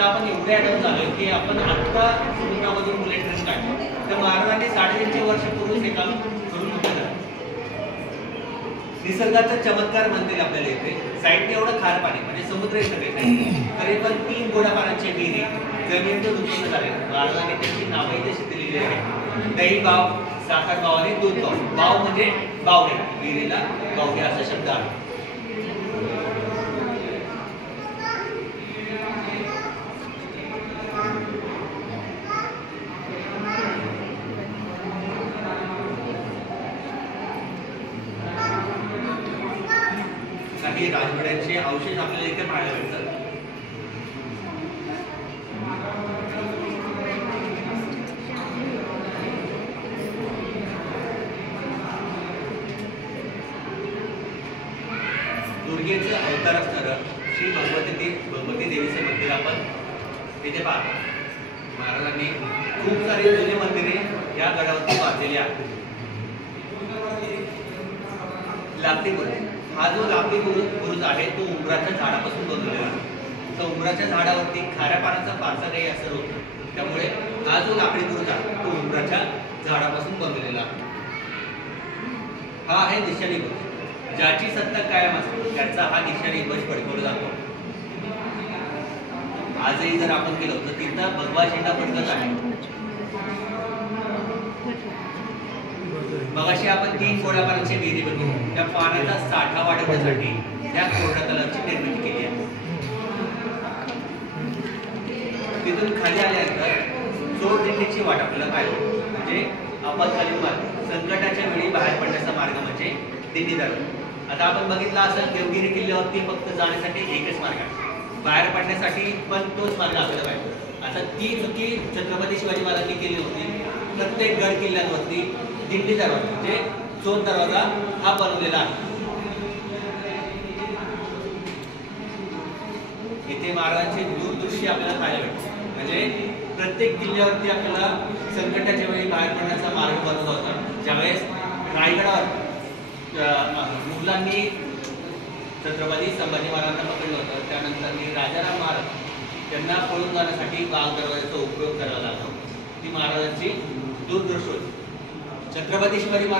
आता आपण एवढे ॲडव्हान्स झालोय की आपण आत्ता समुद्रामधून बुलेट ट्रेन काढतो. तर महाराजांनी 350 वर्षापूर्वीच हे काम करून होतं. निसर्गाचा चमत्कार म्हणतील आपल्याला इथे. साईडने एवढं खार पाणी म्हणजे समुद्र आहे सगळे, तरी पण 3 गोडापाण्याचे विहिरी जमिनीतून उत्पन्न झाले. महाराजांनी त्यांची नावही तशी दिलेली आहे. दही बाव, साखर बाव आणि दूध बाव. बाव म्हणजे बावडे, विहिरीला बावडे असा शब्द आहे. काही राजवाड्यांचे अवशेष आपल्याला इथे पाहायला मिळतात. दुर्गेचं अवतार असणारं श्री भगवती देवीचं मंदिर आपण इथे पाहतो. महाराजांनी खूप सारी जुनी मंदिरे या गडावरती बांधलेली आहेत. लाकडी बुरुज, हा जो लाकडी बुरुज आहे तो उंबराच्या झाडापासून बनवलेला आहे. तर उंबराच्या झाडावरती खाऱ्या पाण्याचा फारसा काही असर होतो, त्यामुळे हा जो लाकडी बुरुज आहे तो उंबराच्या झाडापासून बनवलेला आहे. हा आहे निशाणी बुरुज. ज्याची सत्ता कायम असते त्याचा हा निशाणी ध्वज फडकवला जातो. आजही जर आपण गेलो तर तिथं भगवा झेंडा फडकत आहे. मगाशी आपण 3 गोडापाण्याची विहिरी बघितली. त्या पाण्याचा साठा वाढवण्यासाठी त्या कोरड्या तलावाची निर्मिती केली आहे. तिथून खाली आल्यानंतर जोडदिंडीची वाट आपल्याला पाहिजे. म्हणजे आपत्कालीन मार्ग, संकटाच्या वेळी बाहेर पडण्याचा मार्ग म्हणजे दिंडी दरवाजा. आता आपण बघितला असेल देवगिरी किल्ल्यावरती फक्त जाण्यासाठी एकच मार्ग आहे, बाहेर पडण्यासाठी पण तोच मार्ग आपल्याला पाहिजे. आता ती चुकी छत्रपती शिवाजी महाराजांनी केली होती. प्रत्येक गड किल्ल्यांवरती दिंडी दरवाजा म्हणजे चोर दरवाजा हा बनवलेला आहे. इथे महाराजांचे दूरदृष्टी आपल्याला पाहायला भेटते. म्हणजे प्रत्येक किल्ल्यावरती आपल्याला संकटाच्या वेळी बाहेर पडण्याचा मार्ग बनवला होता. ज्यावेळेस रायगडावर मुघलांनी छत्रपती संभाजी महाराजांना पकडलं होतं, त्यानंतर राजाराम महाराज त्यांना पळून जाण्यासाठी बाग दरवाजाचा उपयोग करावा लागला. ती महाराजांची दूरदृष्टी होती. छत्रपती शिवाजी महाराज